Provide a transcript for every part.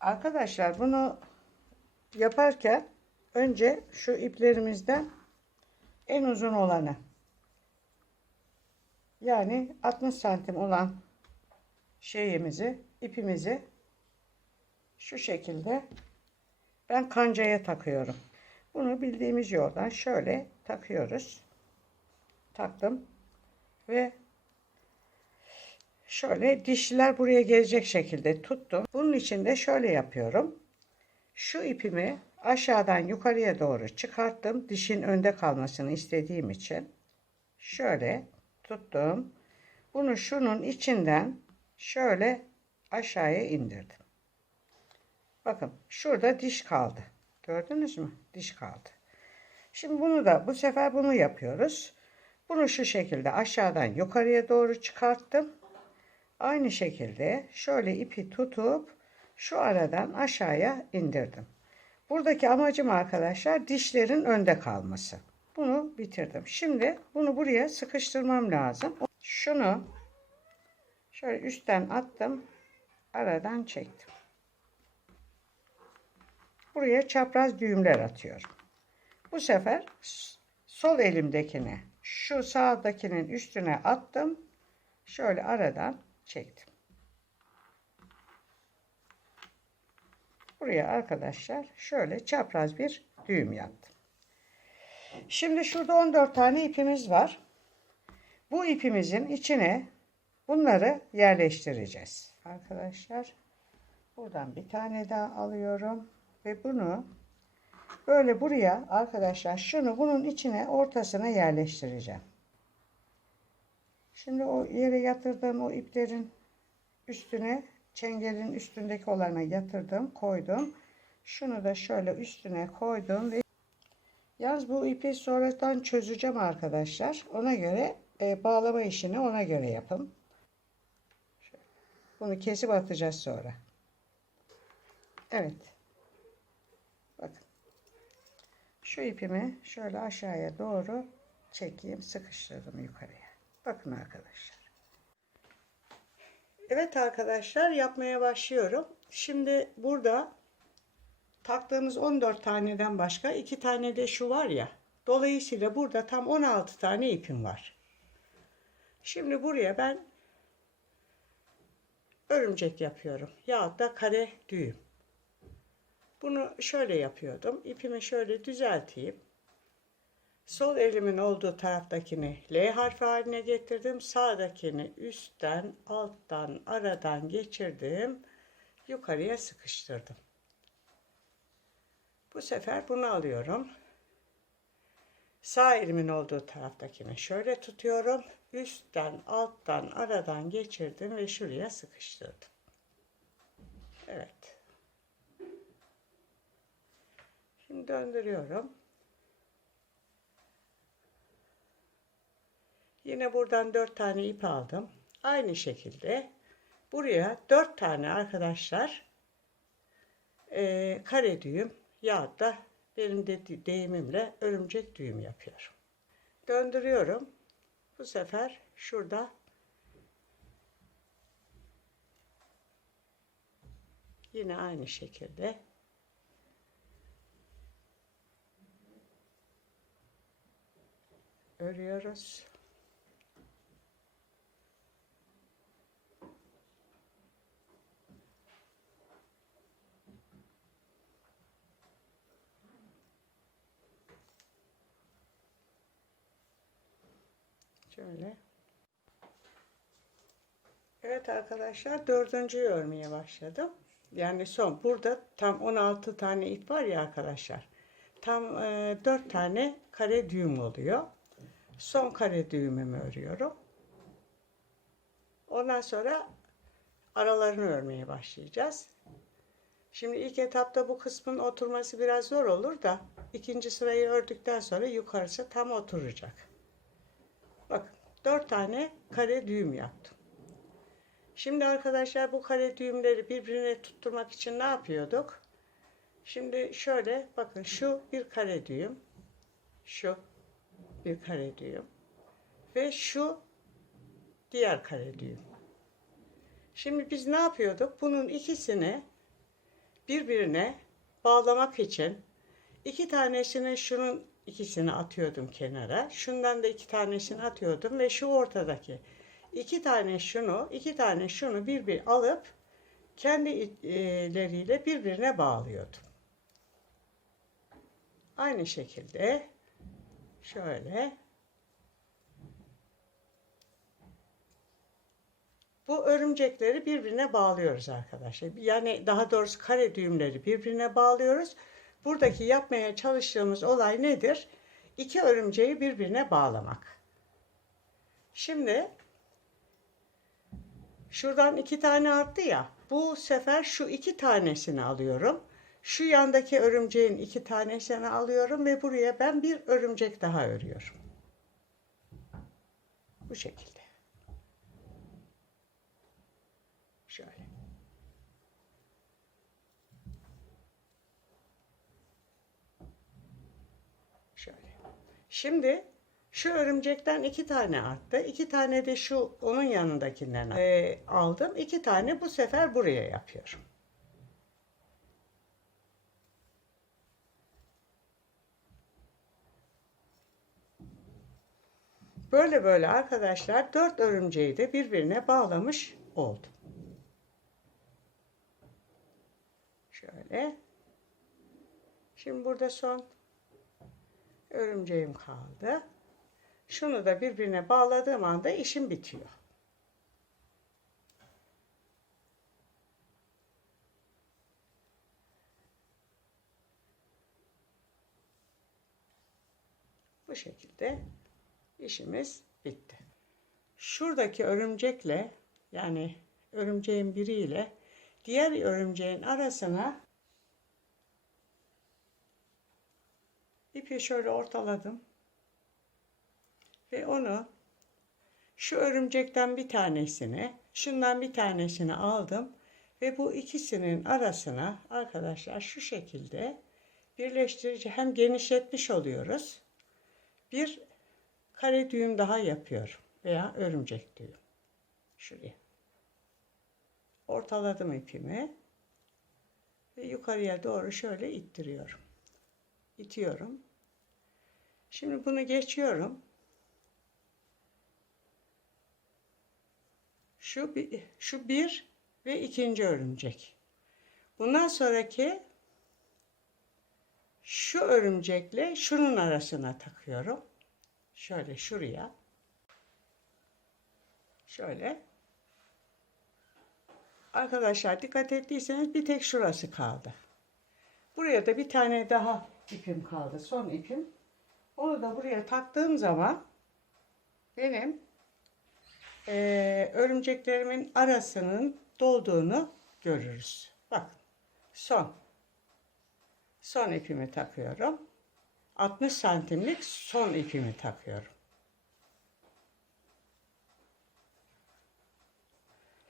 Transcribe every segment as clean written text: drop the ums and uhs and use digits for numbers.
Arkadaşlar bunu yaparken önce şu iplerimizden en uzun olanı, yani 60 santim olan ipimizi şu şekilde ben kancaya takıyorum. Bunu bildiğimiz yoldan şöyle takıyoruz. Taktım ve şöyle dişliler buraya gelecek şekilde tuttum. Bunun için de şöyle yapıyorum. Şu ipimi aşağıdan yukarıya doğru çıkarttım. Dişin önde kalmasını istediğim için. Şöyle tuttum. Bunu şunun içinden şöyle aşağıya indirdim. Bakın şurada diş kaldı. Gördünüz mü? Diş kaldı. Şimdi bunu da bu sefer bunu yapıyoruz. Bunu şu şekilde aşağıdan yukarıya doğru çıkarttım. Aynı şekilde şöyle ipi tutup şu aradan aşağıya indirdim. Buradaki amacım arkadaşlar dişlerin önde kalması. Bunu bitirdim. Şimdi bunu buraya sıkıştırmam lazım. Şunu şöyle üstten attım. Aradan çektim. Buraya çapraz düğümler atıyorum. Bu sefer sol elimdekini şu sağdakinin üstüne attım. Şöyle aradan çektim. Buraya arkadaşlar şöyle çapraz bir düğüm yaptım. Şimdi şurada 14 tane ipimiz var. Bu ipimizin içine bunları yerleştireceğiz. Arkadaşlar buradan bir tane daha alıyorum ve bunu böyle buraya arkadaşlar şunu bunun içine ortasına yerleştireceğim. Şimdi o yere yatırdığım o iplerin üstüne, çengelin üstündeki olanı yatırdım, koydum. Şunu da şöyle üstüne koydum ve yalnız bu ipi sonradan çözeceğim arkadaşlar. Ona göre bağlama işini ona göre yapın. Bunu kesip atacağız sonra. Evet. Bakın. Şu ipimi şöyle aşağıya doğru çekeyim, sıkıştırdım yukarıya. Bakın arkadaşlar. Evet arkadaşlar, yapmaya başlıyorum. Şimdi burada taktığımız 14 taneden başka 2 tane de şu var ya. Dolayısıyla burada tam 16 tane ipim var. Şimdi buraya ben örümcek yapıyorum. Yahut da kare düğüm. Bunu şöyle yapıyordum. İpimi şöyle düzelteyim. Sol elimin olduğu taraftakini L harfi haline getirdim. Sağdakini üstten, alttan, aradan geçirdim. Yukarıya sıkıştırdım. Bu sefer bunu alıyorum. Sağ elimin olduğu taraftakini şöyle tutuyorum. Üstten, alttan, aradan geçirdim ve şuraya sıkıştırdım. Evet. Şimdi döndürüyorum. Yine buradan 4 tane ip aldım. Aynı şekilde buraya 4 tane arkadaşlar kare düğüm ya da benim de deyimimle örümcek düğüm yapıyorum. Döndürüyorum. Bu sefer şurada yine aynı şekilde örüyoruz. Şöyle. Evet arkadaşlar, dördüncüyü örmeye başladım. Yani son burada tam 16 tane ip var ya arkadaşlar. Tam 4 tane kare düğüm oluyor. Son kare düğümümü örüyorum. Ondan sonra aralarını örmeye başlayacağız. Şimdi ilk etapta bu kısmın oturması biraz zor olur da ikinci sırayı ördükten sonra yukarısı tam oturacak. Bakın 4 tane kare düğüm yaptım. Şimdi arkadaşlar bu kare düğümleri birbirine tutturmak için ne yapıyorduk? Şimdi şöyle bakın, şu bir kare düğüm, şu bir kare düğüm ve şu diğer kare düğüm. Şimdi biz ne yapıyorduk? Bunun ikisini birbirine bağlamak için iki tanesini, şunun ikisini atıyordum kenara. Şundan da iki tanesini atıyordum ve şu ortadaki iki tane şunu, iki tane şunu bir alıp kendi elleriyle birbirine bağlıyordum. Aynı şekilde şöyle bu örümcekleri birbirine bağlıyoruz arkadaşlar. Yani daha doğrusu kare düğümleri birbirine bağlıyoruz. Buradaki yapmaya çalıştığımız olay nedir? İki örümceği birbirine bağlamak. Şimdi şuradan iki tane arttı ya. Bu sefer şu iki tanesini alıyorum. Şu yandaki örümceğin iki tanesini alıyorum ve buraya ben bir örümcek daha örüyorum. Bu şekilde. Şöyle. Şöyle. Şimdi şu örümcekten iki tane arttı. İki tane de şu onun yanındakinden aldım. İki tane bu sefer buraya yapıyorum. Böyle böyle arkadaşlar 4 örümceği de birbirine bağlamış oldum. Şöyle. Şimdi burada son örümceğim kaldı. Şunu da birbirine bağladığım anda işim bitiyor. Bu şekilde işimiz bitti. Şuradaki örümcekle, yani örümceğin biriyle diğer örümceğin arasına ipi şöyle ortaladım ve onu şu örümcekten bir tanesini, şundan bir tanesini aldım ve bu ikisinin arasına arkadaşlar şu şekilde birleştirici, hem genişletmiş oluyoruz. Bir kare düğüm daha yapıyorum veya örümcek düğüm. Şuraya. Ortaladım ipimi ve yukarıya doğru şöyle ittiriyorum. İtiyorum. Şimdi bunu geçiyorum. Şu bir ve ikinci örümcek. Bundan sonraki şu örümcekle şunun arasına takıyorum. Şöyle şuraya. Şöyle. Arkadaşlar dikkat ettiyseniz bir tek şurası kaldı. Buraya da bir tane daha ipim kaldı. Son ipim. Onu da buraya taktığım zaman benim örümceklerimin arasının dolduğunu görürüz. Bakın. Son ipimi takıyorum. 60 santimlik son ipimi takıyorum.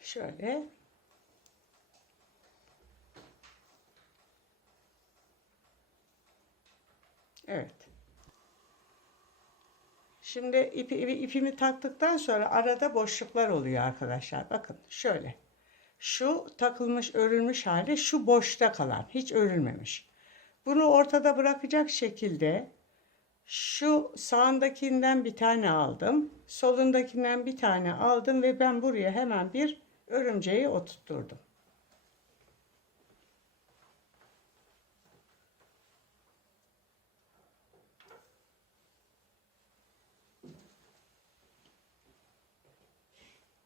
Şöyle. Evet. Şimdi ipimi taktıktan sonra arada boşluklar oluyor arkadaşlar. Bakın şöyle. Şu takılmış, örülmüş hali, şu boşta kalan, hiç örülmemiş. Bunu ortada bırakacak şekilde şu sağındakinden bir tane aldım. Solundakinden bir tane aldım ve ben buraya hemen bir örümceği oturtturdum.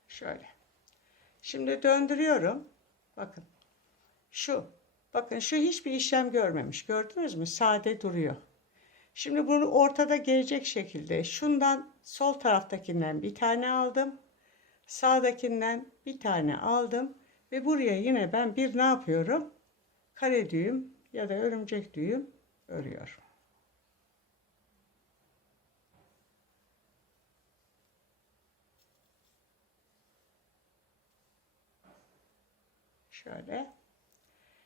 Şöyle. Şimdi döndürüyorum. Bakın. Bakın şu hiçbir işlem görmemiş. Gördünüz mü? Sade duruyor. Şimdi bunu ortada gelecek şekilde şundan, sol taraftakinden bir tane aldım. Sağdakinden bir tane aldım. Ve buraya yine ben bir ne yapıyorum? Kare düğüm ya da örümcek düğüm örüyorum. Şöyle.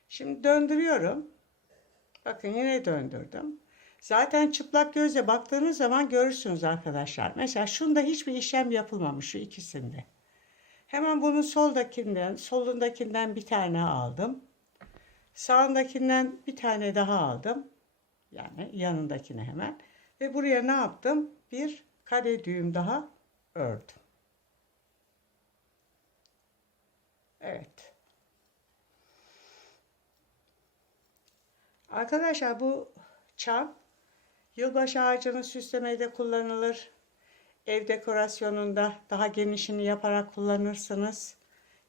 Şimdi döndürüyorum. Bakın yine döndürdüm. Zaten çıplak gözle baktığınız zaman görürsünüz arkadaşlar. Mesela şunda hiçbir işlem yapılmamış, şu ikisinde. Hemen bunun solundakinden bir tane aldım. Sağındakinden bir tane daha aldım. Yani yanındakine hemen. Ve buraya ne yaptım? Bir kare düğüm daha ördüm. Evet. Arkadaşlar bu çan yılbaşı ağacını süslemede kullanılır. Ev dekorasyonunda daha genişini yaparak kullanırsınız.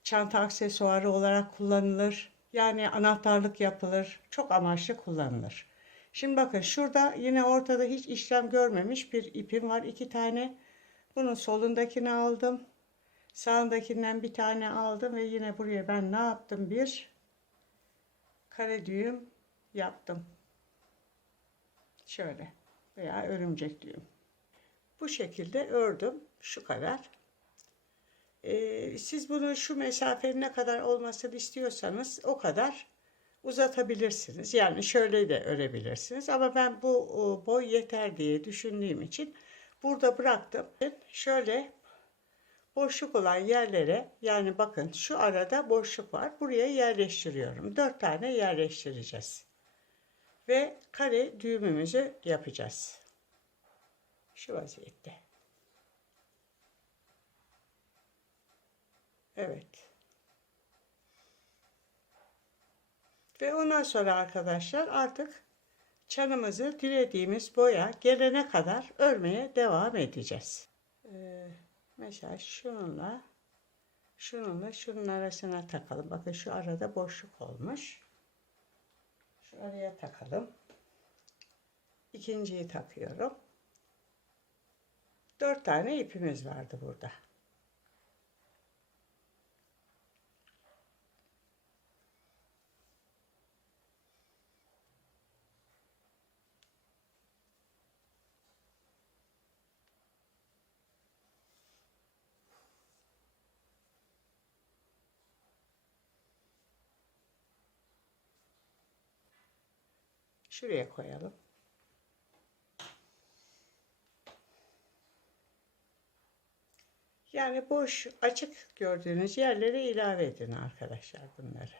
Çanta aksesuarı olarak kullanılır. Yani anahtarlık yapılır. Çok amaçlı kullanılır. Şimdi bakın şurada yine ortada hiç işlem görmemiş bir ipim var. 2 tane. Bunun solundakini aldım. Sağındakinden bir tane aldım ve yine buraya ben ne yaptım? Bir kare düğüm yaptım. Şöyle veya örümcek düğüm. Bu şekilde ördüm. Şu kadar. Siz bunu şu mesafenin ne kadar olmasını istiyorsanız o kadar uzatabilirsiniz. Yani şöyle de örebilirsiniz. Ama ben bu boy yeter diye düşündüğüm için burada bıraktım. Şöyle boşluk olan yerlere, yani bakın şu arada boşluk var. Buraya yerleştiriyorum. 4 tane yerleştireceğiz. Ve kare düğümümüzü yapacağız. Şu vaziyette. Evet. Ve ondan sonra arkadaşlar artık çanımızı dilediğimiz boya gelene kadar örmeye devam edeceğiz. Mesela şununla şunun arasına takalım. Bakın şu arada boşluk olmuş. Şu araya takalım. İkinciyi takıyorum. 4 tane ipimiz vardı burada. Şuraya koyalım. Yani boş, açık gördüğünüz yerlere ilave edin arkadaşlar bunları.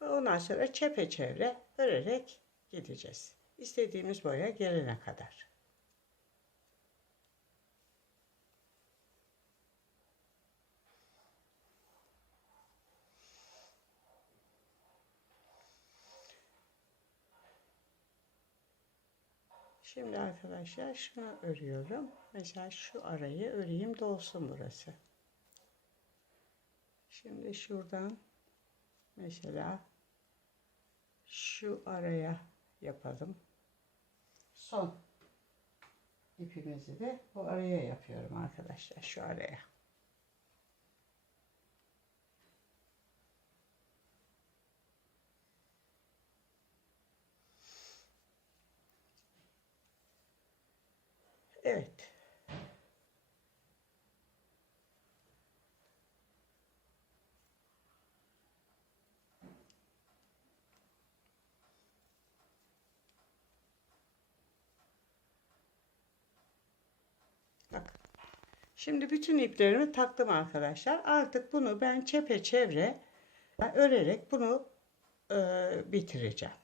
Ve ondan sonra çepeçevre örerek gideceğiz. İstediğimiz boya gelene kadar. Şimdi arkadaşlar şunu örüyorum. Mesela şu arayı öreyim, dolsun burası. Şimdi şuradan mesela şu araya yapalım. Son ipimizi de bu araya yapıyorum arkadaşlar. Şu araya. Evet. Bak. Şimdi bütün iplerimi taktım arkadaşlar. Artık bunu ben çepeçevre örerek bunu bitireceğim.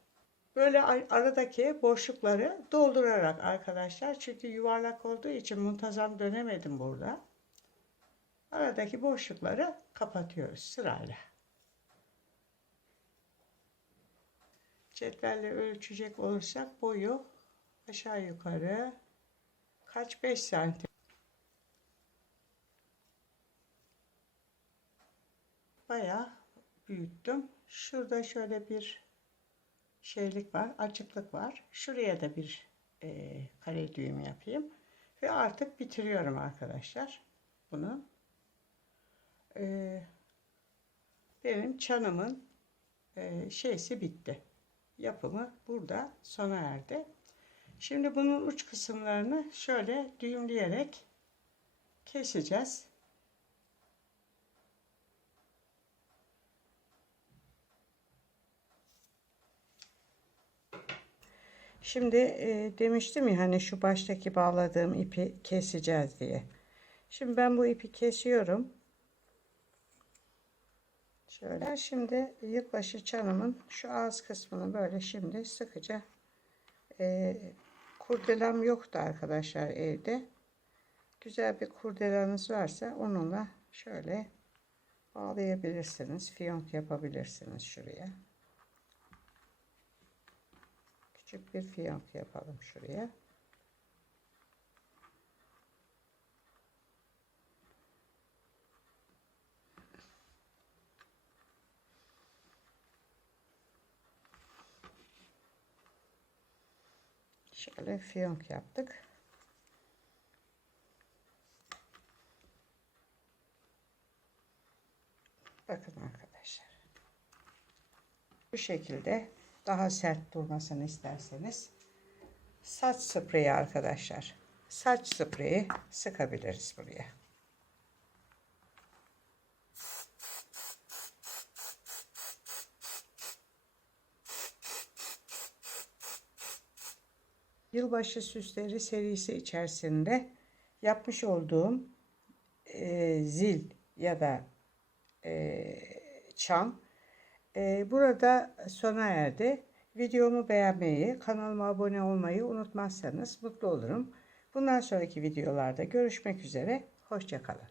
Böyle aradaki boşlukları doldurarak arkadaşlar. Çünkü yuvarlak olduğu için muntazam dönemedim burada. Aradaki boşlukları kapatıyoruz sırayla. Cetvelle ölçecek olursak boyu aşağı yukarı kaç, 5 santim. Bayağı büyüttüm. Şurada şöyle bir şeylik var, açıklık var. Şuraya da bir kare düğüm yapayım. Ve artık bitiriyorum arkadaşlar. Bunu. Benim çanımın şeysi bitti. Yapımı burada sona erdi. Şimdi bunun uç kısımlarını şöyle düğümleyerek keseceğiz. Şimdi demiştim ya hani şu baştaki bağladığım ipi keseceğiz diye. Şimdi ben bu ipi kesiyorum. Şöyle şimdi yılbaşı çanımın şu ağız kısmını böyle şimdi sıkıca kurdelem yoktu arkadaşlar evde. Güzel bir kurdelanız varsa onunla şöyle bağlayabilirsiniz. Fiyonk yapabilirsiniz şuraya. Küçük bir fiyonk yapalım şuraya. Şöyle fiyonk yaptık. Bakın arkadaşlar. Bu şekilde daha sert durmasını isterseniz saç spreyi arkadaşlar. Saç spreyi sıkabiliriz buraya. Yılbaşı süsleri serisi içerisinde yapmış olduğum zil ya da çam burada sona erdi. Videomu beğenmeyi, kanalıma abone olmayı unutmazsanız mutlu olurum. Bundan sonraki videolarda görüşmek üzere. Hoşça kalın.